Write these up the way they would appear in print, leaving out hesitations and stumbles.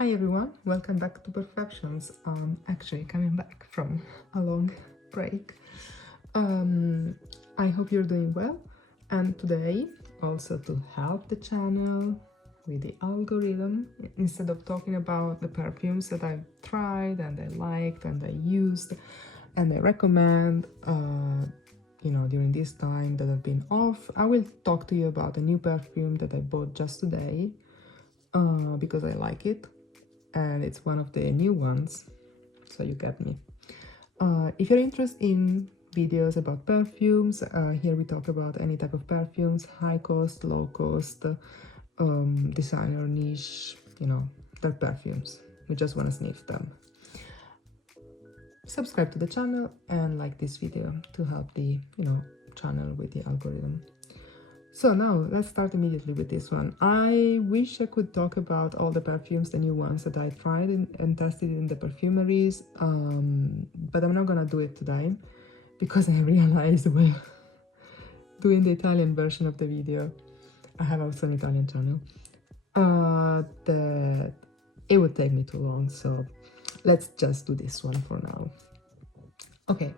Hi everyone, welcome back to Perfections. Actually coming back from a long break. I hope you're doing well, and today, also to help the channel with the algorithm, instead of talking about the perfumes that I've tried and I liked and I used and I recommend, during this time that I've been off, I will talk to you about a new perfume that I bought just today because I like it. And it's one of the new ones, so you get me. If you're interested in videos about perfumes, here we talk about any type of perfumes, high cost, low cost, designer, niche, they're perfumes. We just want to sniff them. Subscribe to the channel and like this video to help the channel with the algorithm. So now let's start immediately with this one. I wish I could talk about all the perfumes, the new ones that I tried and tested in the perfumeries, but I'm not gonna do it today because I realized while doing the Italian version of the video, I have also an Italian channel, that it would take me too long, so let's just do this one for now. Okay.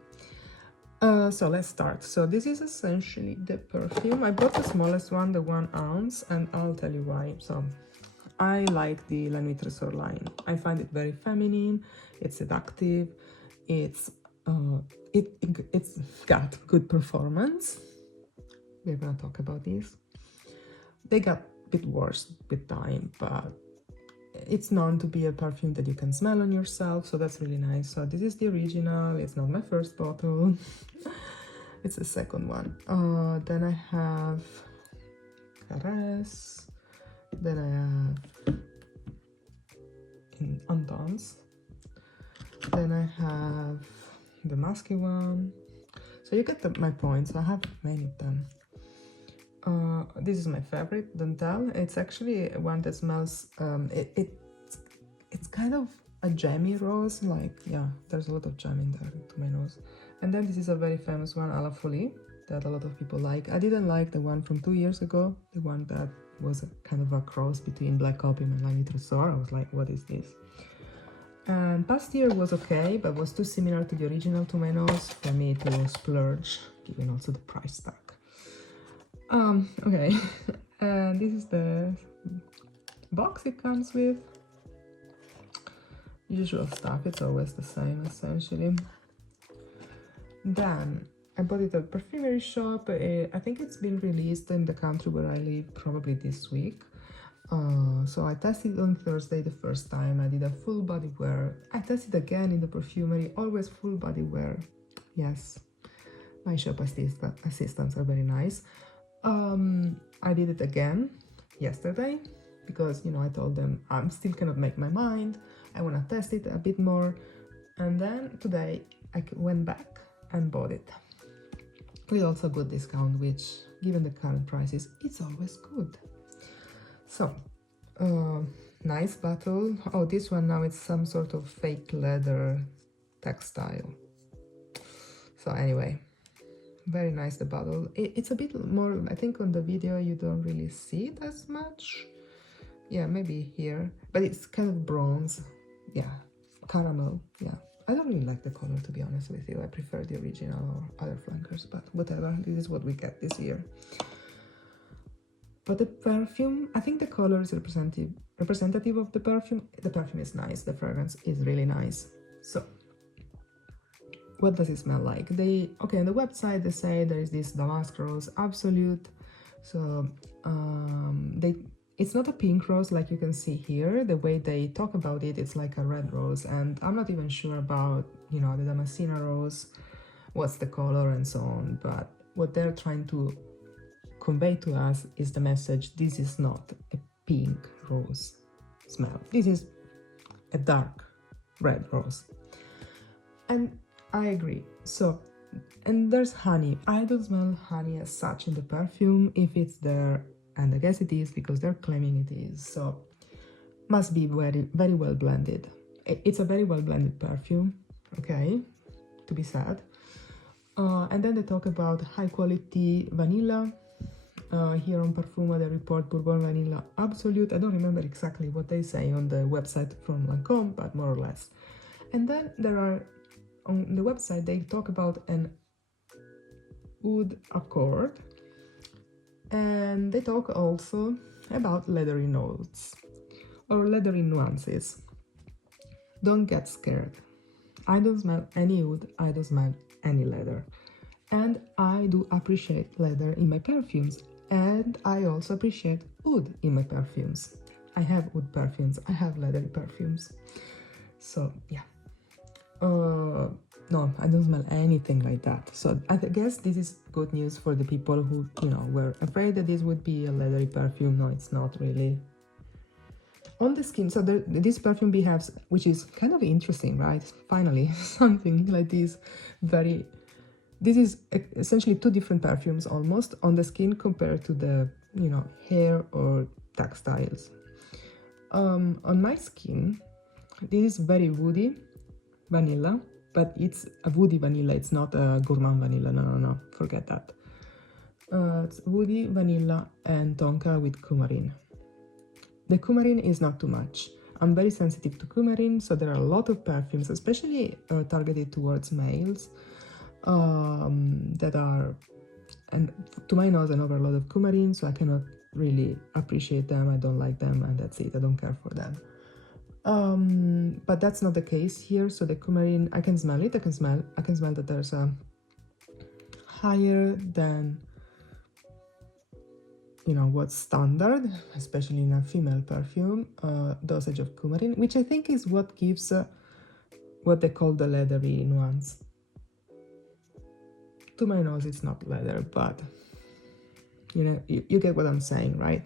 So let's start. So this is essentially the perfume. I bought the smallest one, the 1 ounce, and I'll tell you why. So I like the La Nuit Tresor line. I find it very feminine, it's seductive, it's got good performance. We're gonna talk about this. They got a bit worse with time, but it's known to be a perfume that you can smell on yourself, so that's really nice. So this is the original. It's not my first bottle. It's the second one. Then I have Caress. Then I have in Entente. Then I have the musky one. So you get my points. I have many of them. This is my favorite, Dentelle. It's actually one that smells, it's kind of a jammy rose, like, yeah, there's a lot of jam in there to my nose. And then this is a very famous one, à la folie, that a lot of people like. I didn't like the one from 2 years ago, the one that was kind of a cross between Black Opium and La Nuit Tresor. I was like, what is this? And past year was okay, but was too similar to the original to my nose for me to splurge, given also the price tag. Okay, and this is the box it comes with. Usual stuff, it's always the same essentially. Then I bought it at a perfumery shop. I think it's been released in the country where I live probably this week. So I tested it on Thursday the first time. I did a full body wear. I tested again in the perfumery, always full body wear. Yes, my shop assistants are very nice. I did it again yesterday because, I told them I'm still cannot make my mind. I want to test it a bit more. And then today I went back and bought it with also a good discount, which given the current prices, it's always good. So, nice bottle. Oh, this one now it's some sort of fake leather textile. So anyway, very nice, the bottle. It's a bit more, I think on the video you don't really see it as much. Yeah, maybe here, but it's kind of bronze. Yeah, caramel. Yeah, I don't really like the color, to be honest with you. I prefer the original or other flankers, but whatever, this is what we get this year. But the perfume, I think the color is representative of the perfume. The perfume is nice, the fragrance is really nice. So what does it smell like? Okay, on the website they say there is this damask rose absolute. So it's not a pink rose like you can see here. The way they talk about it, it's like a red rose, and I'm not even sure about the Damascena rose, what's the color and so on. But what they're trying to convey to us is the message: this is not a pink rose smell. This is a dark red rose. And I agree. So, and there's honey. I don't smell honey as such in the perfume. If it's there, and I guess it is because they're claiming it is, so must be very, very well blended. It's a very well blended perfume, okay, to be said. And then they talk about high quality vanilla, Here on Parfuma they report Bourbon Vanilla Absolute. I don't remember exactly what they say on the website from Lancôme, but more or less. And then there are, on the website they talk about an oud accord, and they talk also about leathery notes or leathery nuances. Don't get scared. I don't smell any oud, I don't smell any leather. And I do appreciate leather in my perfumes, and I also appreciate oud in my perfumes. I have oud perfumes, I have leathery perfumes. So yeah. No, I don't smell anything like that. So I guess this is good news for the people who, you know, were afraid that this would be a leathery perfume. No, it's not really. On the skin, so this perfume behaves, which is kind of interesting, right? Finally, something like this. This is essentially two different perfumes almost on the skin compared to the, you know, hair or textiles. On my skin, this is very woody vanilla, but it's a woody vanilla, it's not a gourmand vanilla. No, forget that. It's woody vanilla and tonka with coumarin. The coumarin is not too much. I'm very sensitive to coumarin, so there are a lot of perfumes, especially targeted towards males, that are, and to my nose, an overload of coumarin, so I cannot really appreciate them. I don't like them, and that's it. I don't care for them. But that's not the case here. So the coumarin, I can smell it. I can smell that there's a higher than, you know, what's standard, especially in a female perfume, dosage of coumarin, which I think is what gives what they call the leathery nuance. To my nose, it's not leather, but you know, you get what I'm saying, right?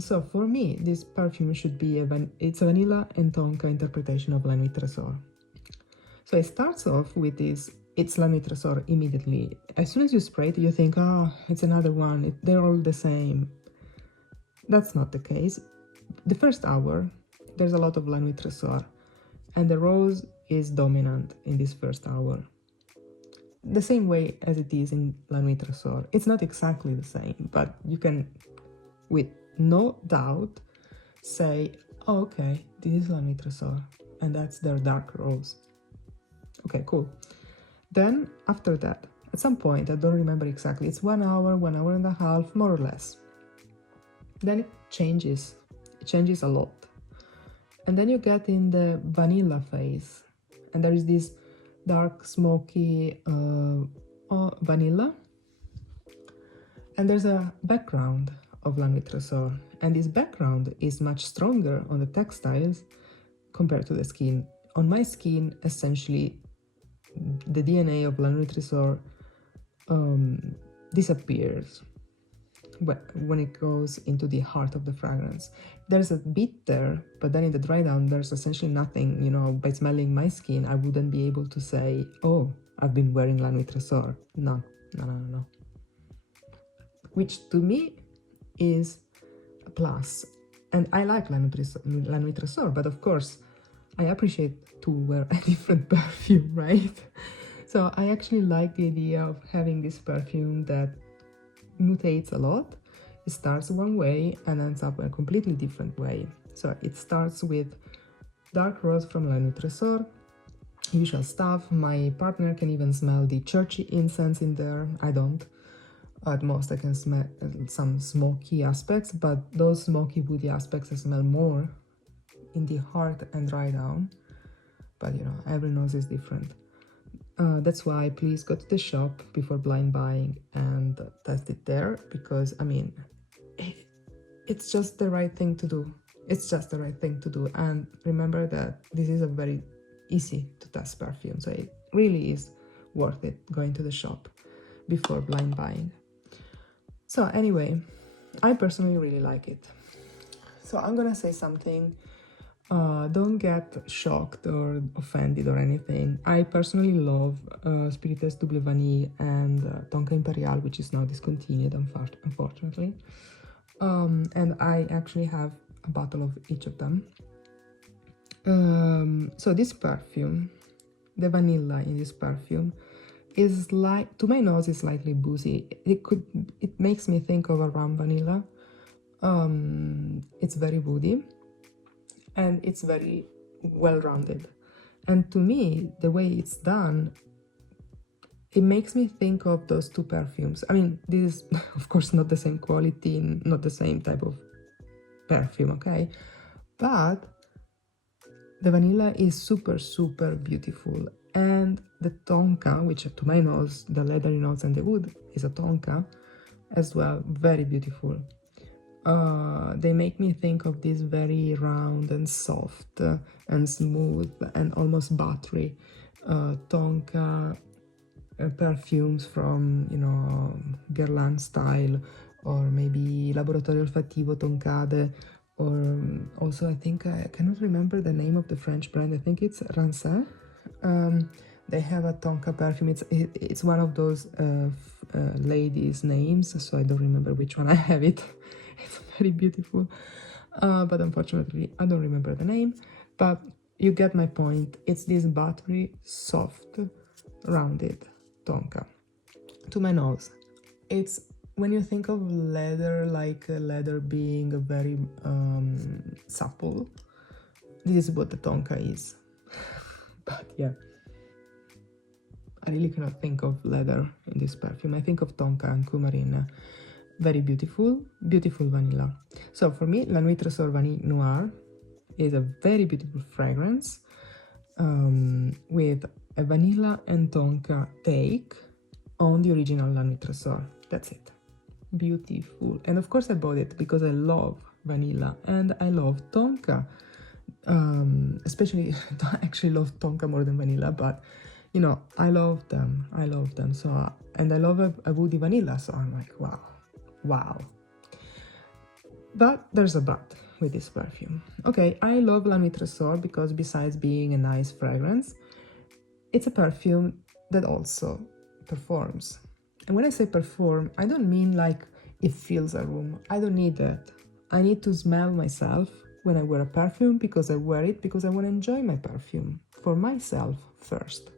So for me, this perfume should be it's a vanilla and tonka interpretation of La Nuit Tresor. So it starts off with this, it's La Nuit Tresor immediately. As soon as you spray it, you think, oh, it's another one, they're all the same. That's not the case. The first hour, there's a lot of La Nuit Tresor, and the rose is dominant in this first hour. The same way as it is in La Nuit Tresor. It's not exactly the same, but you can, with no doubt, say, oh, okay, this is La Nuit Tresor, and that's their dark rose. Okay, cool. Then after that, at some point, I don't remember exactly, it's 1 hour, 1 hour and a half, more or less. Then it changes a lot. And then you get in the vanilla phase, and there is this dark smoky vanilla, and there's a background of La Nuit Tresor, and this background is much stronger on the textiles compared to the skin. On my skin, essentially, the DNA of La Nuit Tresor disappears when it goes into the heart of the fragrance. There's a bit there, but then in the dry down, there's essentially nothing. You know, by smelling my skin, I wouldn't be able to say, oh, I've been wearing La Nuit Tresor. No. Which to me is a plus. And I like La Nuit Tresor, but of course, I appreciate to wear a different perfume, right? So I actually like the idea of having this perfume that mutates a lot. It starts one way and ends up a completely different way. So it starts with dark rose from La Nuit Tresor, usual stuff. My partner can even smell the churchy incense in there. I don't. At most I can smell some smoky aspects, but those smoky woody aspects I smell more in the heart and dry down. But you know, every nose is different. That's why please go to the shop before blind buying and test it there, because I mean, it's just the right thing to do. It's just the right thing to do. And remember that this is a very easy to test perfume, so it really is worth it going to the shop before blind buying. So anyway, I personally really like it. So I'm gonna say something. Don't get shocked or offended or anything. I personally love Spirites Double Vanille and Tonka Imperial, which is now discontinued, unfortunately. And I actually have a bottle of each of them. So this perfume, the vanilla in this perfume, is like, to my nose, is slightly boozy. It makes me think of a rum vanilla. It's very woody and it's very well-rounded. And to me, the way it's done, it makes me think of those two perfumes. I mean, this is of course not the same quality, not the same type of perfume, okay? But the vanilla is super, super beautiful. And the tonka, which to my nose, the leathery notes and the wood is a tonka as well, very beautiful. They make me think of this very round and soft and smooth and almost buttery tonka perfumes from, you know, Guerlain style, or maybe Laboratorio Olfattivo Toncade, or also I think, I cannot remember the name of the French brand, I think it's Rancin. They have a tonka perfume. It's one of those ladies' names, so I don't remember which one I have it. It's very beautiful, but unfortunately I don't remember the name. But you get my point. It's this buttery, soft, rounded tonka. To my nose, it's, when you think of leather, like leather being a very supple, this is what the tonka is. But yeah, I really cannot think of leather in this perfume. I think of tonka and coumarin. Very beautiful, beautiful vanilla. So for me, La Nuit Tresor Vanille Noire is a very beautiful fragrance with a vanilla and tonka take on the original La Nuit Tresor. That's it. Beautiful. And of course I bought it because I love vanilla and I love tonka. Especially, I actually love tonka more than vanilla, but you know, I love them. So, and I love a woody vanilla, so I'm like, wow. But there's a but with this perfume. Okay, I love La Nuit Tresor because besides being a nice fragrance, it's a perfume that also performs. And when I say perform, I don't mean like it fills a room. I don't need that. I need to smell myself when I wear a perfume, because I wear it because I want to enjoy my perfume for myself first.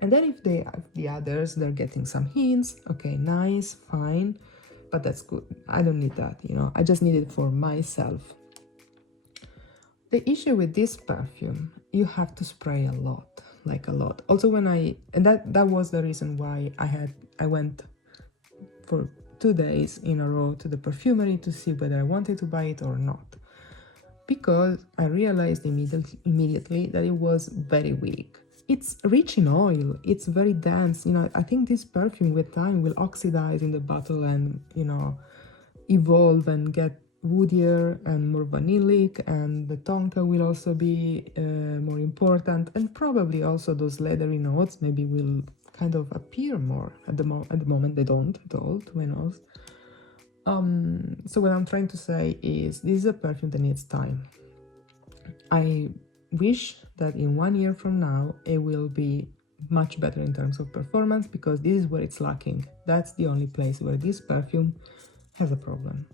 And then if the others, they're getting some hints, okay, nice, fine, but that's good. I don't need that, you know, I just need it for myself. The issue with this perfume, you have to spray a lot, like a lot. Also and that was the reason why I went for 2 days in a row to the perfumery to see whether I wanted to buy it or not. Because I realized immediately that it was very weak. It's rich in oil, it's very dense, you know, I think this perfume with time will oxidize in the bottle and, you know, evolve and get woodier and more vanillic, and the tonka will also be more important, and probably also those leathery notes maybe will kind of appear more. At the moment they don't at all, to my nose. So what I'm trying to say is this is a perfume that needs time. I wish that in 1 year from now it will be much better in terms of performance, because this is where it's lacking. That's the only place where this perfume has a problem.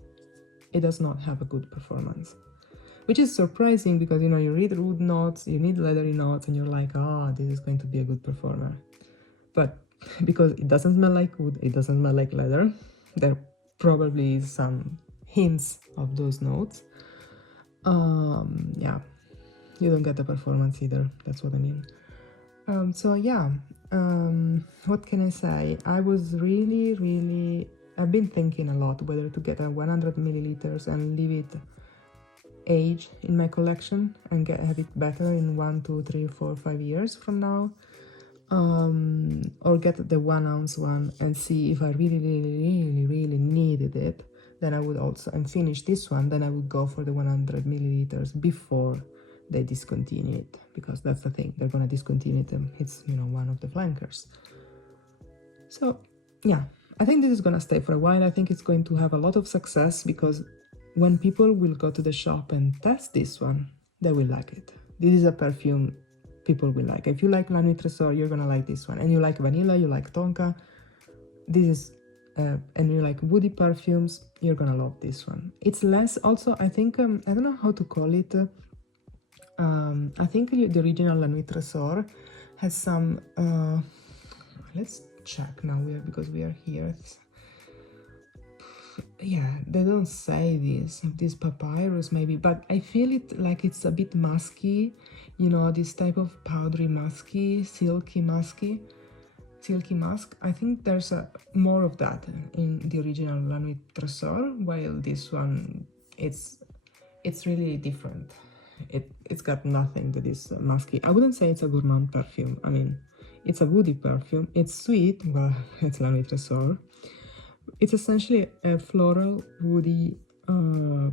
It does not have a good performance, which is surprising because, you know, you read wood notes, you need leathery notes, and you're like, this is going to be a good performer. But because it doesn't smell like wood, it doesn't smell like leather, there probably is some hints of those notes. Yeah, you don't get the performance either, that's what I mean. So yeah, what can I say? I was really, I've been thinking a lot whether to get a 100 milliliters and leave it age in my collection and have it better in 1, 2, 3, 4, 5 years from now, or get the 1 ounce one and see if I really needed it. Then I would also, and finish this one, then I would go for the 100 milliliters before they discontinue it, because that's the thing, they're gonna discontinue them. It's, you know, one of the flankers. So yeah, I think this is gonna stay for a while. I think it's going to have a lot of success, because when people will go to the shop and test this one, they will like it. This is a perfume people will like. If you like La Nuit Tresor, you're gonna like this one. And you like vanilla, you like tonka, this is and you like woody perfumes, you're gonna love this one. It's less, also I think, I don't know how to call it, I think the original La Nuit Tresor has some, let's check now because we are here. Yeah, they don't say this papyrus maybe, but I feel it like it's a bit musky, you know, this type of powdery musky, silky musk. I think there's more of that in the original Nuit Tresor, while this one it's really different. It's got nothing that is musky. I wouldn't say it's a gourmand perfume. I mean, it's a woody perfume. It's sweet. Well, it's La Nuit Tresor. It's essentially a floral woody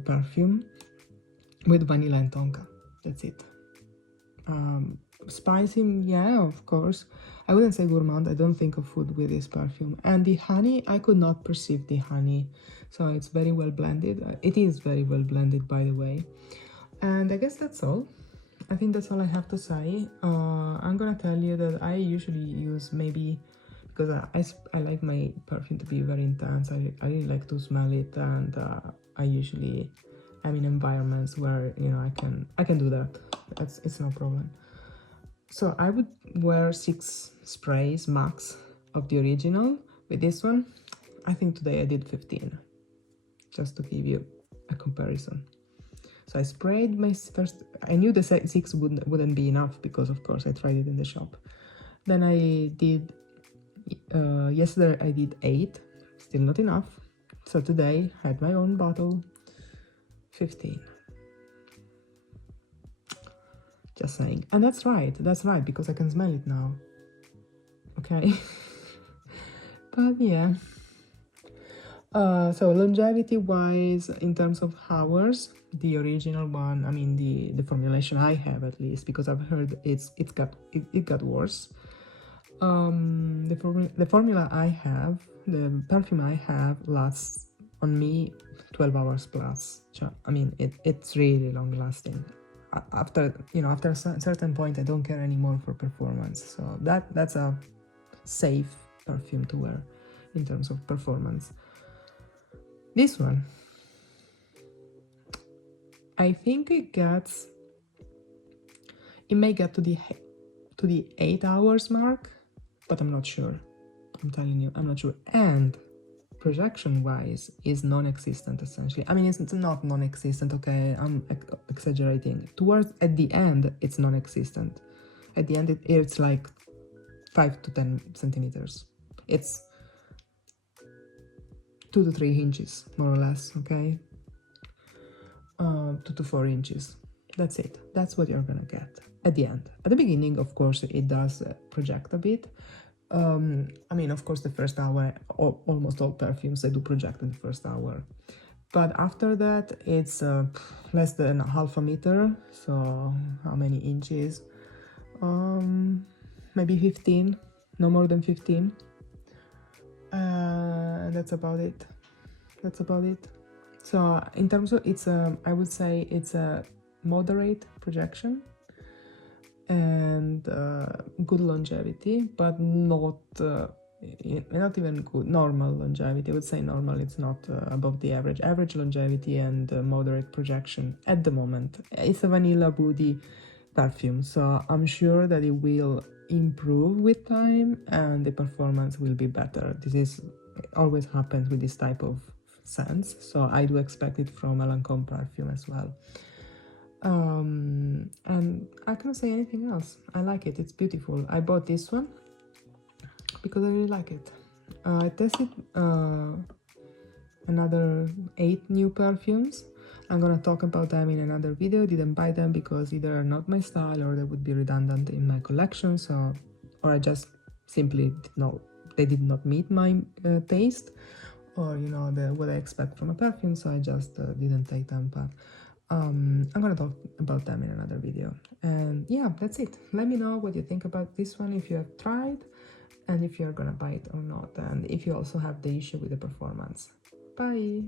perfume with vanilla and tonka. That's it. Spicy, yeah, of course. I wouldn't say gourmand. I don't think of food with this perfume. And the honey, I could not perceive the honey. So it's very well blended. It is very well blended, by the way. And I guess that's all. I think that's all I have to say. I'm gonna tell you that I usually use maybe, because I like my perfume to be very intense. I really like to smell it, and I usually am in environments where, you know, I can do that. It's no problem. So I would wear 6 sprays max of the original. With this one, I think today I did 15, just to give you a comparison. So I sprayed my first. I knew the 6 wouldn't be enough because, of course, I tried it in the shop. Then I did, yesterday I did 8, still not enough. So today I had my own bottle, 15. Just saying. And that's right, because I can smell it now. Okay. But yeah. So longevity wise, in terms of hours, the original one, I mean the formulation I have, at least, because I've heard it got worse. The formula I have, the perfume I have, lasts on me 12 hours plus. I mean, it's really long lasting. After a certain point, I don't care anymore for performance. So that's a safe perfume to wear in terms of performance. This one, I think it may get to the 8 hours mark, but I'm not sure. I'm telling you, I'm not sure. And projection wise is non-existent, essentially. I mean, it's not non-existent, okay, I'm exaggerating. At the end, it's non-existent. At the end, it's like 5 to 10 centimeters. It's 2 to 3 inches, more or less, okay? 2 to 4 inches. That's it. That's what you're gonna get at the end. At the beginning, of course, it does project a bit. I mean, of course, the first hour, almost all perfumes, they do project in the first hour. But after that, it's less than half a meter. So how many inches? Maybe 15, no more than 15. That's about it. So in terms of, I would say it's a moderate projection and good longevity, but not even good, normal longevity. I would say normal, it's not above the average longevity and moderate projection at the moment. It's a vanilla woody perfume, so I'm sure that it will improve with time and the performance will be better. It always happens with this type of scents, so I do expect it from a Lancôme perfume as well. And I can't say anything else. I like it, it's beautiful. I bought this one because I really like it. I tested another 8 new perfumes. I'm gonna talk about them in another video. Didn't buy them because either are not my style or they would be redundant in my collection, so, or I just simply they did not meet my taste, or what I expect from a perfume, so I just didn't take them. But I'm gonna talk about them in another video. And yeah, that's it. Let me know what you think about this one, if you have tried, and if you're gonna buy it or not, and if you also have the issue with the performance. Bye!